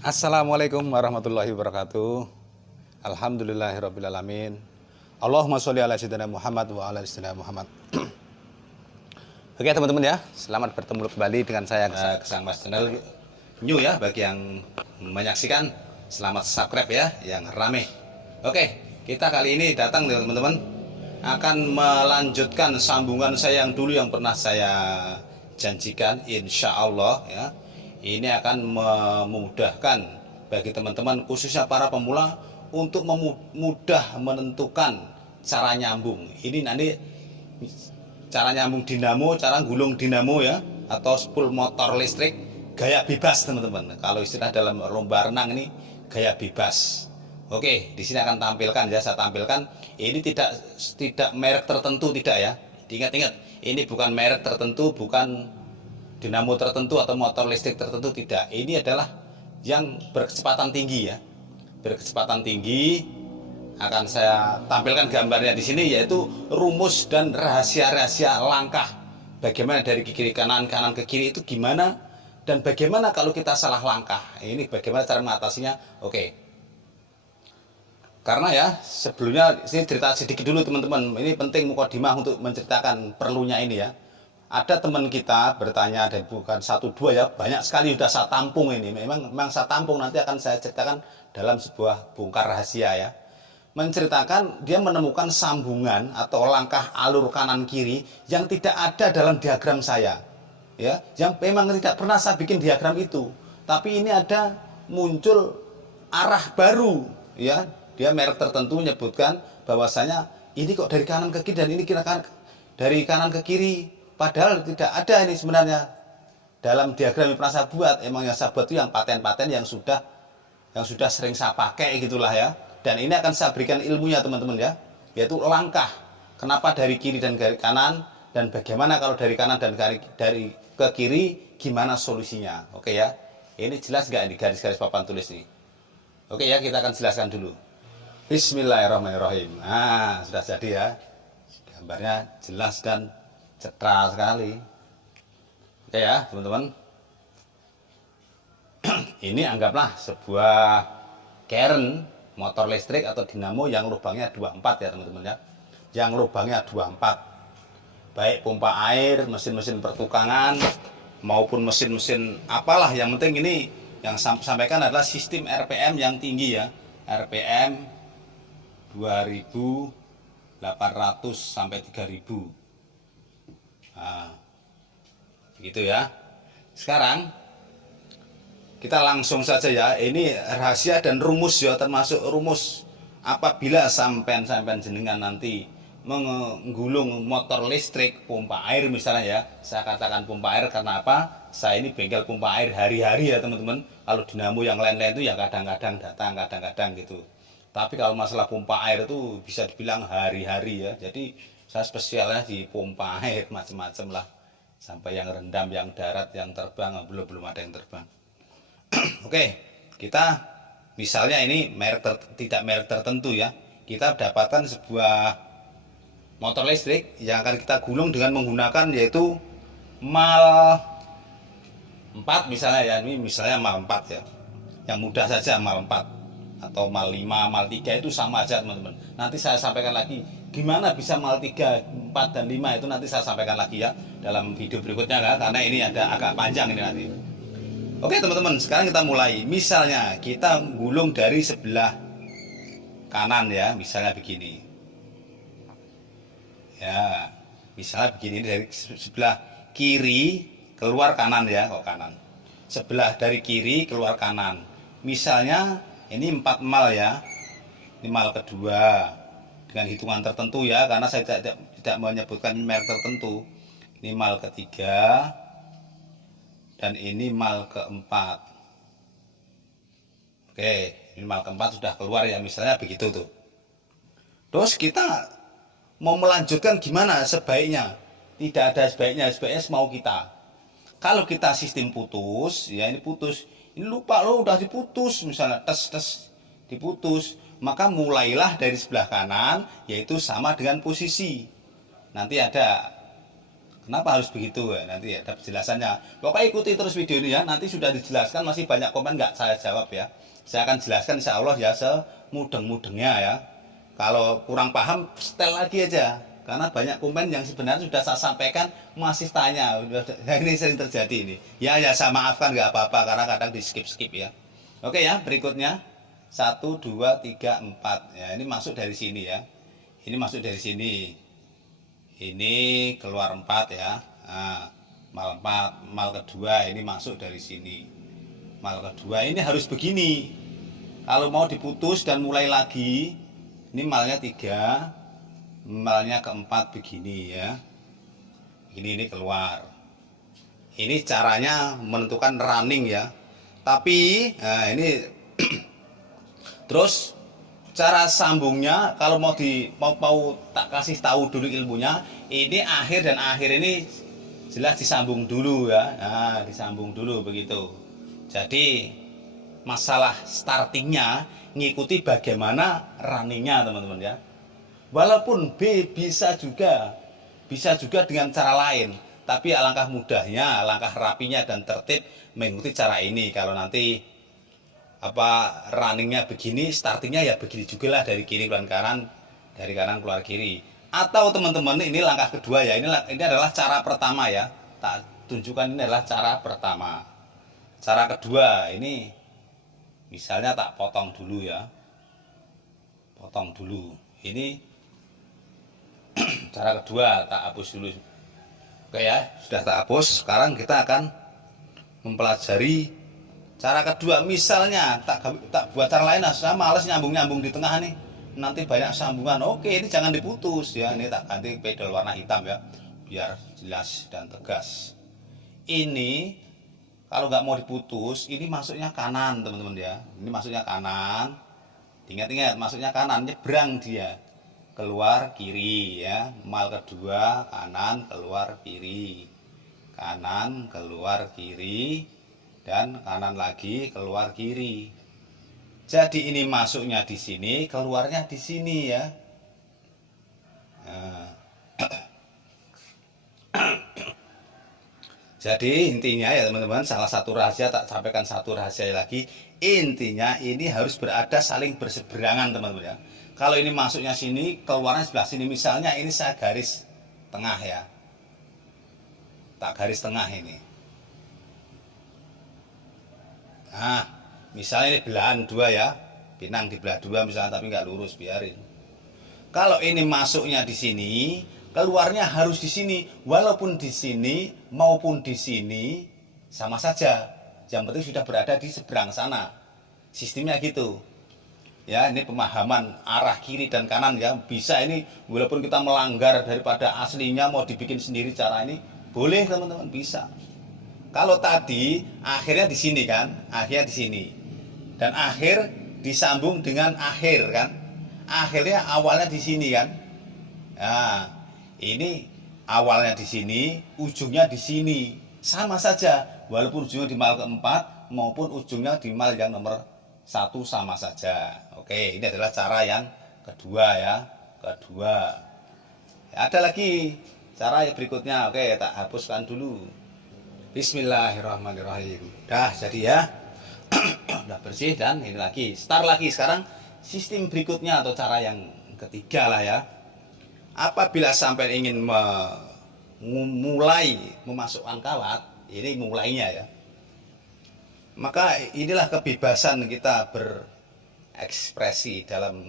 Assalamualaikum warahmatullahi wabarakatuh. Alhamdulillahirrabbilalamin. Allahumma sholli ala sayyidina Muhammad wa ala sayyidina Muhammad. Oke teman-teman ya, selamat bertemu kembali dengan saya Gesang Mas Channel new ya. Bagi yang menyaksikan, selamat subscribe ya, yang rame. Oke, kita kali ini datang teman-teman akan melanjutkan sambungan saya yang dulu yang pernah saya janjikan, insya Allah ya. Ini akan memudahkan bagi teman-teman khususnya para pemula untuk mudah menentukan cara nyambung. Ini nanti cara nyambung dinamo, cara gulung dinamo ya, atau spool motor listrik gaya bebas teman-teman. Kalau istilah dalam lomba renang ini gaya bebas. Oke, di sini akan tampilkan ya, saya tampilkan. Ini tidak merek tertentu, tidak ya. Ingat-ingat, ini bukan merek tertentu, bukan dinamo tertentu atau motor listrik tertentu, tidak. Ini adalah yang berkecepatan tinggi ya. Berkecepatan tinggi akan saya tampilkan gambarnya di sini, yaitu rumus dan rahasia-rahasia langkah. Bagaimana dari kiri kanan, kanan ke kiri itu gimana, dan bagaimana kalau kita salah langkah. Ini bagaimana cara mengatasinya. Oke. Karena ya sebelumnya ini cerita sedikit dulu teman-teman. Ini penting mukadimah untuk menceritakan perlunya ini ya. Ada teman kita bertanya, dan bukan satu dua ya, banyak sekali sudah saya tampung ini. Memang saya tampung, nanti akan saya ceritakan dalam sebuah bongkar rahasia ya. Menceritakan dia menemukan sambungan atau langkah alur kanan kiri yang tidak ada dalam diagram saya. Ya, yang memang tidak pernah saya bikin diagram itu. Tapi ini ada muncul arah baru ya. Dia merek tertentu menyebutkan bahwasanya ini kok dari kanan ke kiri dan ini kira-kira dari kanan ke kiri. Padahal tidak ada ini sebenarnya dalam diagram yang pernah saya buat. Emang yang saya buat itu yang paten-paten yang sudah sering saya pakai gitulah ya. Dan ini akan saya berikan ilmunya teman-teman ya, yaitu langkah. Kenapa dari kiri dan dari kanan, dan bagaimana kalau dari kanan dan dari ke kiri, gimana solusinya. Oke ya. Ini jelas nggak di garis-garis papan tulis ini? Oke ya, kita akan jelaskan dulu. Bismillahirrahmanirrahim. Nah, sudah jadi ya. Gambarnya jelas dan cetra sekali. Oke ya teman-teman. Ini anggaplah sebuah keren motor listrik atau dinamo yang lubangnya 24 ya teman-teman ya. Yang lubangnya 24. Baik pompa air, mesin-mesin pertukangan maupun mesin-mesin apalah, yang penting ini yang sampaikan adalah sistem RPM yang tinggi ya. RPM 2800 sampai 3000. Nah, begitu ya. Sekarang kita langsung saja ya. Ini rahasia dan rumus ya, termasuk rumus apabila sampean jenengan nanti menggulung motor listrik pompa air misalnya ya. Saya katakan pompa air karena apa? Saya ini bengkel pompa air hari-hari ya teman-teman. Kalau dinamo yang lain-lain itu ya kadang-kadang datang, kadang-kadang gitu. Tapi kalau masalah pompa air itu bisa dibilang hari-hari ya. Jadi saya spesialnya di pompa air macam-macam lah, sampai yang rendam, yang darat, yang terbang, belum ada yang terbang. Oke, kita misalnya ini tidak merek tertentu ya, kita dapatkan sebuah motor listrik yang akan kita gulung dengan menggunakan yaitu mal 4 misalnya ya. Ini misalnya mal 4 ya, yang mudah saja mal 4 atau mal 5, mal 3 itu sama aja teman-teman. Nanti saya sampaikan lagi gimana bisa mal 3, 4, dan 5 itu nanti saya sampaikan lagi ya dalam video berikutnya kan, karena ini ada agak panjang ini nanti. Oke teman-teman, sekarang kita mulai. Misalnya kita gulung dari sebelah kanan ya, misalnya begini. Ya, misalnya begini, dari sebelah kiri keluar kanan ya, kok kanan. Sebelah dari kiri keluar kanan. Misalnya ini 4 mal ya. Ini mal kedua dengan hitungan tertentu ya, karena saya tidak menyebutkan merek tertentu. Ini mal ketiga dan ini mal keempat. Oke, ini mal keempat sudah keluar ya, misalnya begitu tuh. Terus kita mau melanjutkan gimana sebaiknya? Tidak ada sebaiknya, sebaiknya semau kita. Kalau kita sistem putus ya, ini putus, ini lupa lo udah diputus misalnya, tes diputus, maka mulailah dari sebelah kanan, yaitu sama dengan posisi. Nanti ada Kenapa harus begitu ya? Nanti ada penjelasannya. Pokoknya ikuti terus video ini ya. Nanti sudah dijelaskan, masih banyak komen nggak saya jawab ya. Saya akan jelaskan insya Allah ya semudeng-mudengnya ya. Kalau kurang paham, setel lagi aja. Karena banyak komen yang sebenarnya sudah saya sampaikan masih tanya. Ini sering terjadi ini. Ya saya maafkan nggak apa-apa karena kadang di skip ya. Oke ya, berikutnya 1, 2, 3, 4. Ya ini masuk dari sini ya. Ini masuk dari sini. Ini keluar 4 ya. Nah, mal 4, mal kedua ini masuk dari sini. Mal kedua ini harus begini. Kalau mau diputus dan mulai lagi, ini malnya 3, malnya keempat begini ya. Ini keluar. Ini caranya menentukan running ya. Tapi nah ini terus cara sambungnya kalau mau tak kasih tahu dulu ilmunya, ini akhir dan akhir ini jelas disambung dulu ya. Nah, disambung dulu begitu. Jadi masalah startingnya ngikuti bagaimana runningnya teman-teman ya. Walaupun B bisa juga dengan cara lain, tapi alangkah mudahnya, alangkah rapinya dan tertib mengikuti cara ini. Kalau nanti runningnya begini, startingnya ya begini juga lah, dari kiri keluar kanan, dari kanan keluar kiri. Atau teman-teman ini langkah kedua ya, ini adalah cara pertama ya, tak tunjukkan ini adalah cara pertama. Cara kedua ini misalnya tak potong dulu ya, potong dulu. Ini cara kedua, tak hapus dulu. Oke ya, sudah tak hapus. Sekarang kita akan mempelajari cara kedua. Misalnya tak buat cara lain, saya males nyambung di tengah nih, nanti banyak sambungan. Oke, ini jangan diputus ya. Ini tak ganti pedal warna hitam ya, biar jelas dan tegas. Ini kalau nggak mau diputus, ini masuknya kanan teman-teman ya. Ini masuknya kanan. Ingat-ingat, masuknya kanan, nyebrang dia, keluar kiri ya. Mal kedua kanan, keluar kiri, kanan keluar kiri, dan kanan lagi keluar kiri. Jadi ini masuknya di sini, keluarnya di sini ya. Nah. Jadi intinya ya teman-teman, salah satu rahasia, tak sampaikan satu rahasia lagi. Intinya ini harus berada saling berseberangan teman-teman ya. Kalau ini masuknya sini, keluarnya sebelah sini. Misalnya ini saya garis tengah ya, tak garis tengah ini. Nah, misalnya ini belahan 2 ya, pinang di belah 2 misalnya, tapi nggak lurus, biarin. Kalau ini masuknya di sini, keluarnya harus di sini. Walaupun di sini maupun di sini sama saja. Yang penting sudah berada di seberang sana. Sistemnya gitu. Ya, ini pemahaman arah kiri dan kanan ya. Bisa ini walaupun kita melanggar daripada aslinya, mau dibikin sendiri cara ini, boleh teman-teman, bisa. Kalau tadi akhirnya di sini kan, akhirnya di sini. Dan akhir disambung dengan akhir kan. Akhirnya awalnya di sini kan. Nah, ini awalnya di sini, ujungnya di sini. Sama saja, walaupun ujungnya di mal keempat maupun ujungnya di mal yang nomor 1 sama saja. Oke, ini adalah cara yang kedua ya. Kedua. Ya, ada lagi cara yang berikutnya. Oke, tak hapuskan dulu. Bismillahirrahmanirrahim. Dah jadi ya. Udah bersih, dan ini lagi. Start lagi sekarang sistem berikutnya atau cara yang ketiga lah ya. Apabila sampai ingin mulai memasukkan kawat, ini mulainya ya. Maka inilah kebebasan kita berekspresi dalam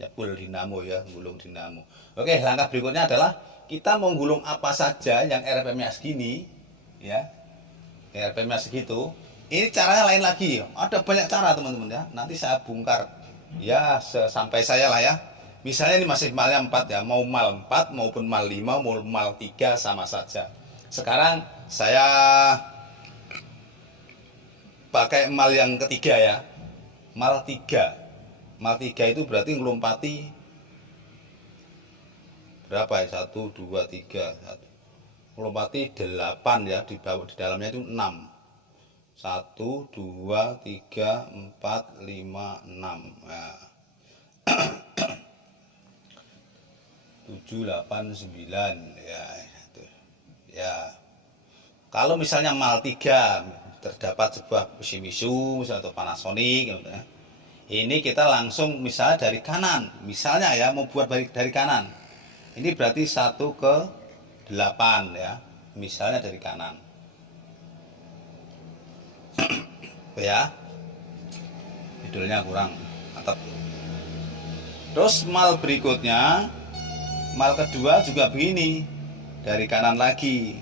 nyepul dinamo ya, gulung dinamo. Oke, langkah berikutnya adalah kita mau gulung apa saja yang RPM-nya segini ya. RPM-nya segitu. Ini caranya lain lagi. Ada banyak cara teman-teman ya. Nanti saya bongkar ya sampai saya lah ya. Misalnya ini masih malnya 4 ya, mau mal 4 maupun mal 5 mau mal 3 sama saja. Sekarang saya pakai mal yang ketiga ya. Mal 3. Mal 3 itu berarti ngelompati berapa ya? 1 2 3 1. Ngelompati 8 ya, di bawah, di dalamnya itu 6. 1 2 3 4 5 6. Nah. 7 8 9 ya. Ya, kalau misalnya mal 3 terdapat sebuah Shimizu misalnya, atau Panasonic gitu ya. Ini kita langsung misalnya dari kanan. Misalnya ya mau buat dari kanan. Ini berarti 1/8 ya. Misalnya dari kanan. Ya. Idulnya kurang mantap. Terus mal berikutnya, mal kedua juga begini. Dari kanan lagi.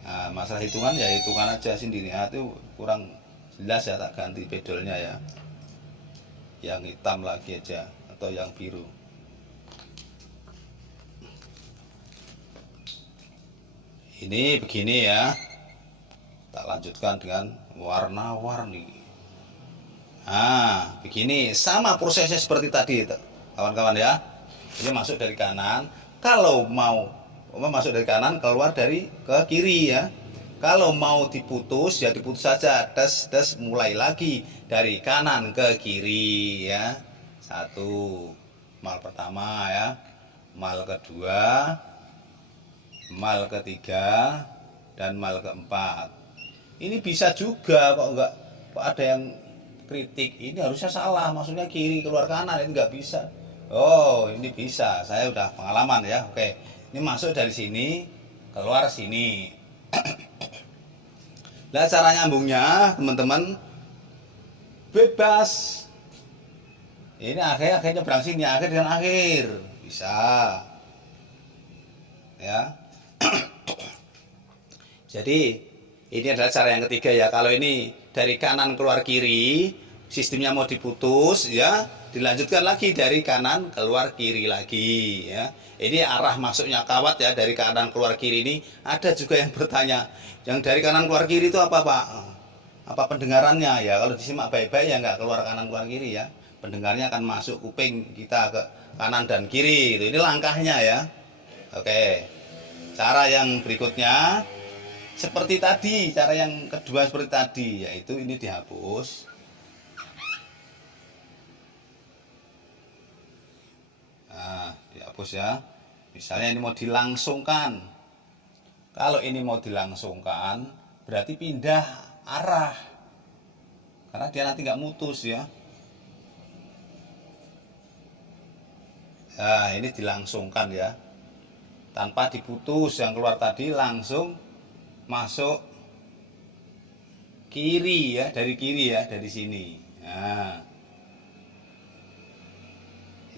Nah, masalah hitungan ya hitungan aja sendiri. Nah, itu kurang jelas ya, tak ganti pedalnya ya. Yang hitam lagi aja atau yang biru. Ini begini ya. Tak lanjutkan dengan warna-warni. Nah, begini sama prosesnya seperti tadi, kawan-kawan ya. Ini masuk dari kanan. Kalau mau masuk dari kanan, keluar dari ke kiri ya. Kalau mau diputus ya diputus saja, des mulai lagi dari kanan ke kiri ya. 1 mal pertama ya, mal kedua, mal ketiga, dan mal keempat. Ini bisa juga kok enggak, kok ada yang kritik ini harusnya salah, maksudnya kiri keluar kanan, ini enggak bisa. Oh, ini bisa, saya udah pengalaman ya. Oke, ini masuk dari sini, keluar sini. Nah, cara nyambungnya teman-teman bebas. Ini akhirnya nyebrang sini, akhir dengan akhir bisa ya. Jadi ini adalah cara yang ketiga ya. Kalau ini dari kanan keluar kiri, sistemnya mau diputus ya, dilanjutkan lagi dari kanan keluar kiri lagi ya. Ini arah masuknya kawat ya, dari kanan keluar kiri ini. Ada juga yang bertanya, yang dari kanan keluar kiri itu apa Pak? Apa pendengarannya ya? Kalau disimak baik-baik ya nggak keluar kanan keluar kiri ya. Pendengarnya akan masuk kuping kita ke kanan dan kiri. Ini langkahnya ya. Oke. Cara yang berikutnya seperti tadi, cara yang kedua seperti tadi, yaitu ini dihapus. Nah, dihapus ya. Misalnya ini mau dilangsungkan. Kalau ini mau dilangsungkan, berarti pindah arah. Karena dia nanti nggak mutus ya. Nah, ini dilangsungkan ya. Tanpa diputus, yang keluar tadi langsung masuk kiri ya, dari kiri ya, dari sini. Nah,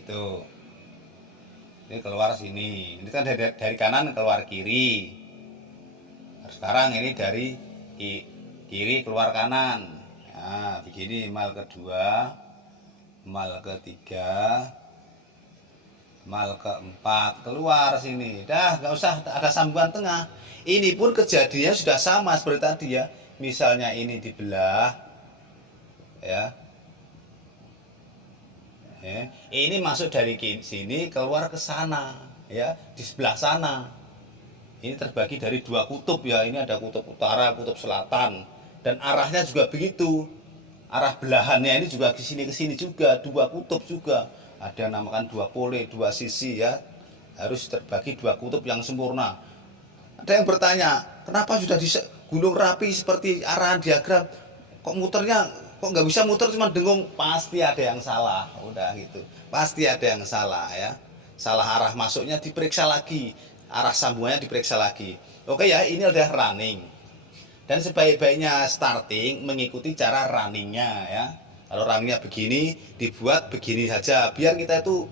itu. Ini keluar sini. Ini kan dari kanan keluar kiri. Sekarang ini dari kiri keluar kanan. Nah, begini mal kedua, mal ketiga, mal keempat keluar sini. Dah nggak usah ada sambungan tengah. Ini pun kejadiannya sudah sama seperti tadi ya. Misalnya ini dibelah ya. Ini masuk dari sini keluar ke sana ya, di sebelah sana. Ini terbagi dari 2 kutub ya. Ini ada kutub utara, kutub selatan, dan arahnya juga begitu. Arah belahannya ini juga ke sini juga, 2 kutub juga. Ada yang namakan 2 pole, 2 sisi ya. Harus terbagi 2 kutub yang sempurna. Ada yang bertanya, kenapa sudah di gunung rapi seperti arahan diagram, kok muternya kok nggak bisa muter cuma dengung? Pasti ada yang salah, udah gitu. Pasti ada yang salah ya. Salah arah masuknya diperiksa lagi, arah sambungannya diperiksa lagi. Oke ya, ini adalah running. Dan sebaik-baiknya starting mengikuti cara runningnya ya. Kalau runningnya begini, dibuat begini saja, biar kita itu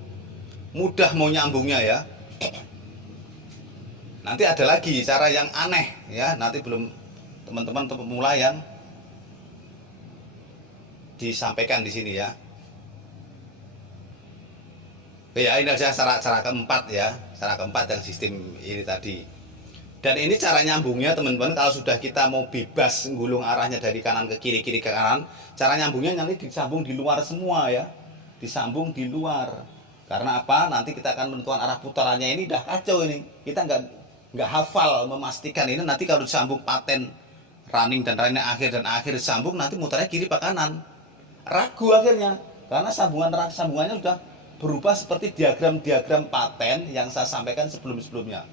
mudah mau nyambungnya ya. Nanti ada lagi cara yang aneh ya, nanti belum teman-teman pemula yang disampaikan di sini ya. Oke ya, ini adalah cara keempat ya, cara keempat yang sistem ini tadi. Dan ini cara nyambungnya teman-teman, kalau sudah kita mau bebas gulung arahnya dari kanan ke kiri, kiri ke kanan, cara nyambungnya nanti disambung di luar semua ya, disambung di luar. Karena apa? Nanti kita akan menentukan arah putarannya, ini udah kacau ini. Kita nggak hafal memastikan ini, nanti kalau disambung paten running dan running akhir dan akhir disambung, nanti mutarnya kiri pak kanan. Ragu akhirnya karena sambungannya sudah berubah seperti diagram-diagram paten yang saya sampaikan sebelum-sebelumnya.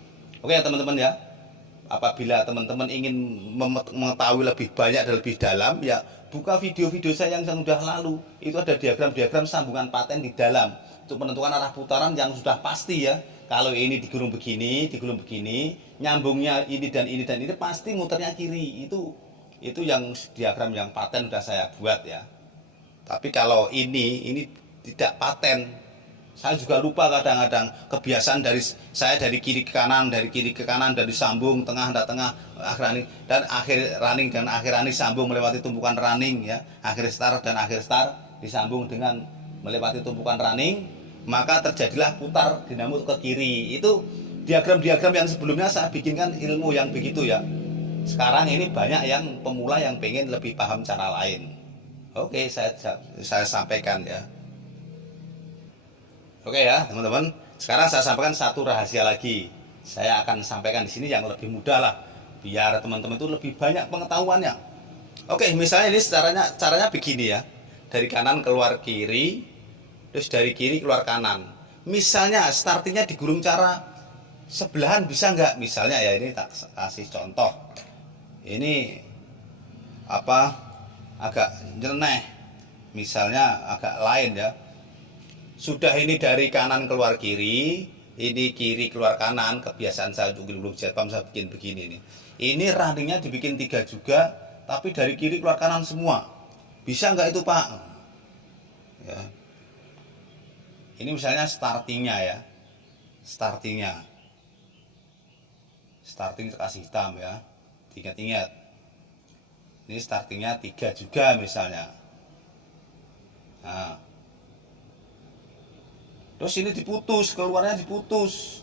Oke ya teman-teman ya. apabila teman-teman ingin mengetahui lebih banyak dan lebih dalam, ya buka video-video saya yang sudah lalu. Itu ada diagram-diagram sambungan paten di dalam untuk menentukan arah putaran yang sudah pasti ya. Kalau ini digulung begini, nyambungnya ini dan ini dan ini pasti muternya kiri. Itu yang diagram yang paten sudah saya buat ya. Tapi kalau ini tidak paten. Saya juga lupa kadang-kadang, kebiasaan saya dari kiri ke kanan, dari sambung tengah akhir running dan akhir running sambung melewati tumpukan running ya. Akhir start dan akhir start disambung dengan melewati tumpukan running, maka terjadilah putar dinamo ke kiri. Itu diagram-diagram yang sebelumnya saya bikinkan ilmu yang begitu ya. Sekarang ini banyak yang pemula yang pengen lebih paham cara lain. Oke, saya sampaikan ya. Oke ya teman-teman. Sekarang saya sampaikan satu rahasia lagi. Saya akan sampaikan di sini yang lebih mudah lah, biar teman-teman itu lebih banyak pengetahuannya. Oke, misalnya ini caranya begini ya. Dari kanan keluar kiri, terus dari kiri keluar kanan. Misalnya startingnya digulung cara sebelahan bisa nggak? Misalnya ya, ini tak kasih contoh. Ini agak nyeleneh. Misalnya agak lain ya. Sudah ini dari kanan keluar kiri, ini kiri keluar kanan. Kebiasaan saya untuk jetpam saya bikin begini nih. Ini runningnya dibikin 3 juga, tapi dari kiri keluar kanan semua. Bisa nggak itu Pak? Ya. Ini misalnya startingnya ya, starting kasih hitam ya. Ingat-ingat. Ini startingnya 3 juga misalnya. Nah. Terus ini diputus, keluarnya diputus.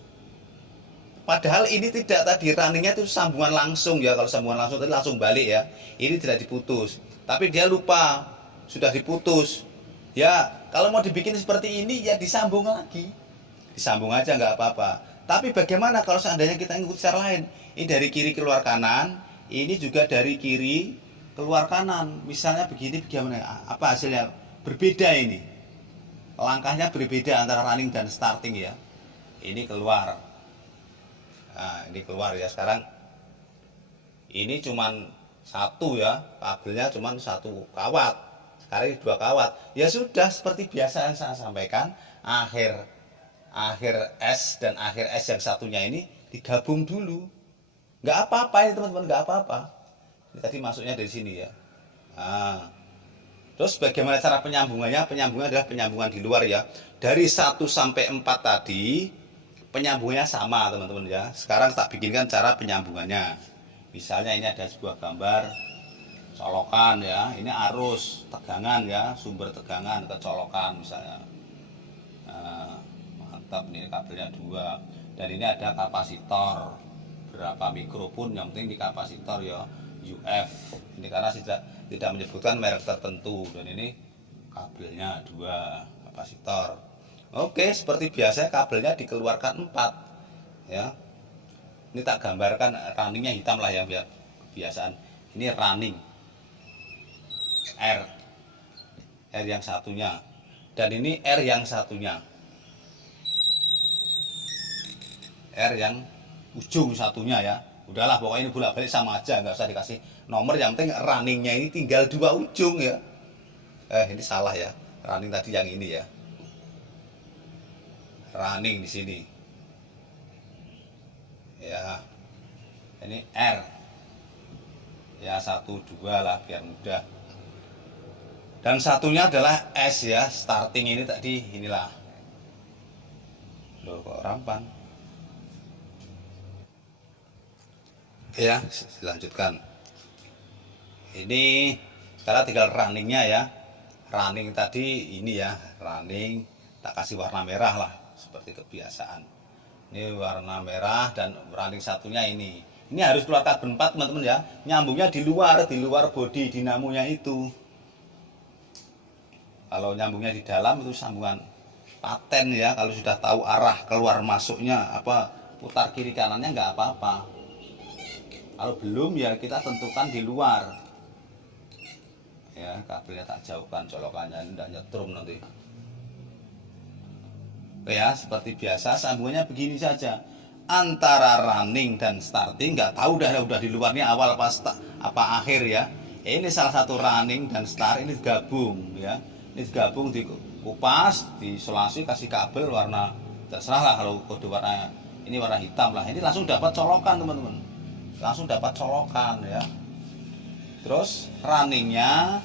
Padahal ini tidak, tadi runningnya itu sambungan langsung ya. Kalau sambungan langsung tadi langsung balik ya. Ini tidak diputus. Tapi dia lupa, sudah diputus. Ya, kalau mau dibikin seperti ini ya disambung lagi. Disambung aja nggak apa-apa. Tapi bagaimana kalau seandainya kita ngikut cara lain? Ini dari kiri keluar kanan, ini juga dari kiri keluar kanan. Misalnya begini, bagaimana? Apa hasilnya? Berbeda ini. Langkahnya berbeda antara running dan starting ya. Ini keluar. Nah, ini keluar ya. Sekarang ini cuman satu ya, kabelnya cuman 1 kawat. Sekarang ini 2 kawat. Ya sudah, seperti biasa yang saya sampaikan, akhir S dan akhir S yang satunya ini digabung dulu. Nggak apa-apa ini teman-teman, nggak apa-apa. Ini tadi masuknya dari sini ya. Nah, terus bagaimana cara penyambungannya? Penyambungan adalah penyambungan di luar ya. Dari 1 sampai 4 tadi penyambungannya sama teman-teman ya. Sekarang tak bikinkan cara penyambungannya. Misalnya ini ada sebuah gambar colokan ya. Ini arus tegangan ya, sumber tegangan ke colokan misalnya. Nah, mantap nih, kabelnya 2. Dan ini ada kapasitor. Berapa mikro pun yang penting di kapasitor ya. UF. Ini karena tidak menyebutkan merek tertentu, dan ini kabelnya 2 kapasitor. Oke, seperti biasa kabelnya dikeluarkan 4 ya. Ini tak gambarkan runningnya hitam lah ya, biar kebiasaan. Ini running R yang satunya, dan ini R yang satunya, R yang ujung satunya ya. Udahlah, pokoknya ini bolak-balik sama aja, nggak usah dikasih nomor. Yang penting runningnya ini tinggal 2 ujung ya. Ini salah ya, running tadi yang ini ya, running di sini ya. Ini R ya, 1, 2 lah biar mudah. Dan satunya adalah S ya, starting ini tadi inilah. Loh, kok rampan ya. Dilanjutkan. Ini sekarang tinggal runningnya ya. Running tadi ini ya, running tak kasih warna merah lah seperti kebiasaan. Ini warna merah, dan running satunya ini. Ini harus keluar kabel 4 teman-teman ya. Nyambungnya di luar bodi dinamonya itu. Kalau nyambungnya di dalam itu sambungan paten ya. Kalau sudah tahu arah keluar masuknya putar kiri kanannya nggak apa-apa. Kalau belum ya kita tentukan di luar ya. Kabelnya tak jauhkan, colokannya ini tidak nyetrum nanti. Oke ya, seperti biasa sambungannya begini saja. antara running dan starting, nggak tahu udah di luarnya awal apa akhir ya. Ini salah satu running dan start, ini digabung ya. Ini digabung, dikupas, diisolasi, kasih kabel warna terserah lah, kalau kode warna ini warna hitam lah. Ini langsung dapat colokan teman-teman. Langsung dapat colokan ya. Terus runningnya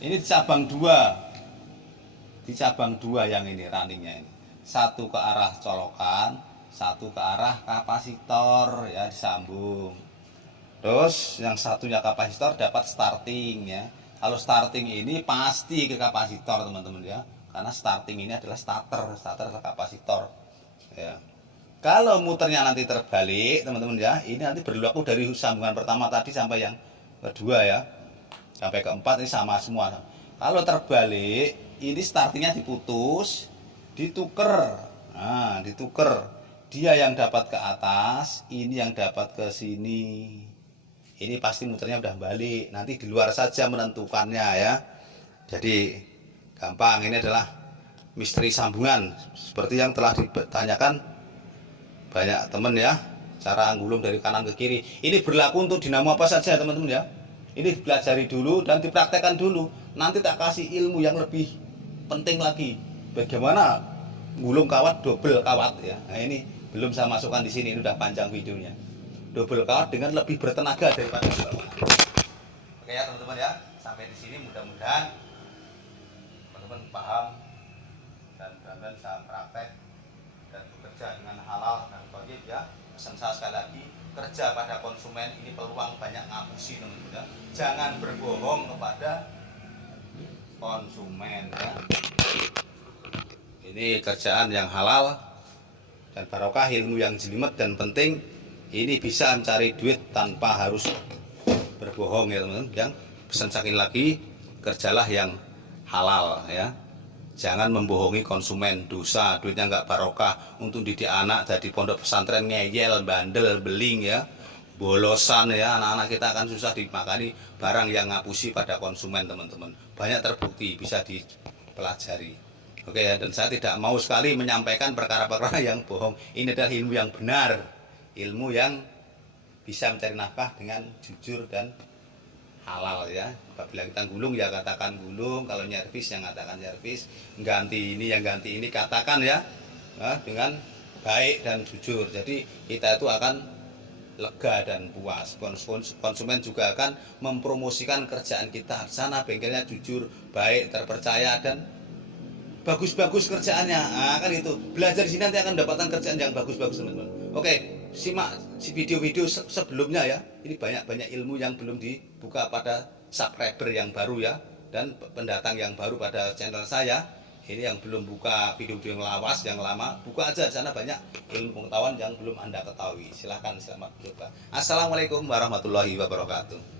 ini di cabang 2. Di cabang 2 yang ini runningnya ini. Satu ke arah colokan, satu ke arah kapasitor ya, disambung. Terus yang satunya kapasitor dapat starting ya. Kalau starting ini pasti ke kapasitor teman-teman ya. Karena starting ini adalah starter adalah kapasitor ya. Kalau muternya nanti terbalik teman-teman ya, ini nanti berlaku dari sambungan pertama tadi sampai yang kedua ya. Sampai keempat ini sama semua. Kalau terbalik, ini startingnya diputus, dituker. Nah, dituker. Dia yang dapat ke atas, ini yang dapat ke sini. Ini pasti muternya udah balik. Nanti di luar saja menentukannya ya. Jadi gampang, ini adalah misteri sambungan seperti yang telah ditanyakan banyak teman ya. Cara gulung dari kanan ke kiri. Ini berlaku untuk dinamo apa saja teman-teman ya. Ini dipelajari dulu dan dipraktekkan dulu. Nanti tak kasih ilmu yang lebih penting lagi. Bagaimana gulung kawat double kawat ya. Nah ini belum saya masukkan di sini, ini udah panjang videonya. Double kawat dengan lebih bertenaga daripada double kawat. Oke ya teman-teman ya. Sampai di sini mudah-mudahan teman-teman paham dan benar-benar bisa praktek dan bekerja dengan halal dan thayyib ya. Pesan saya sekali lagi, kerja pada konsumen ini peluang banyak ngapusi teman-teman ya. Jangan berbohong kepada konsumen ya. Ini kerjaan yang halal dan barokah, ilmu yang jelimet dan penting. Ini bisa mencari duit tanpa harus berbohong ya teman-teman. Yang pesan sekali lagi, kerjalah yang halal ya. Jangan membohongi konsumen, dosa, duitnya nggak barokah. Untuk didik anak jadi pondok pesantren ngeyel, bandel, beling ya, bolosan ya, anak-anak kita akan susah dimakani barang yang ngapusi pada konsumen teman-teman. Banyak terbukti, bisa dipelajari. Oke ya, dan saya tidak mau sekali menyampaikan perkara-perkara yang bohong. Ini adalah ilmu yang benar, ilmu yang bisa mencari nafkah dengan jujur dan halal ya. Apabila kita gulung ya katakan gulung, kalau nyervis yang katakan nyervis, ganti ini yang ganti ini katakan ya, dengan baik dan jujur. Jadi kita itu akan lega dan puas. Konsumen juga akan mempromosikan kerjaan kita. Sana bengkelnya jujur, baik, terpercaya dan bagus-bagus kerjaannya. Nah, kan itu. Belajar di sini nanti akan mendapatkan kerjaan yang bagus-bagus teman-teman. Oke, simak video-video sebelumnya ya. Ini banyak-banyak ilmu yang belum dibuka pada subscriber yang baru ya, dan pendatang yang baru pada channel saya. Ini yang belum buka video-video yang lawas, yang lama, buka aja. Sana banyak ilmu pengetahuan yang belum Anda ketahui. Silahkan, selamat bercoba. Assalamualaikum warahmatullahi wabarakatuh.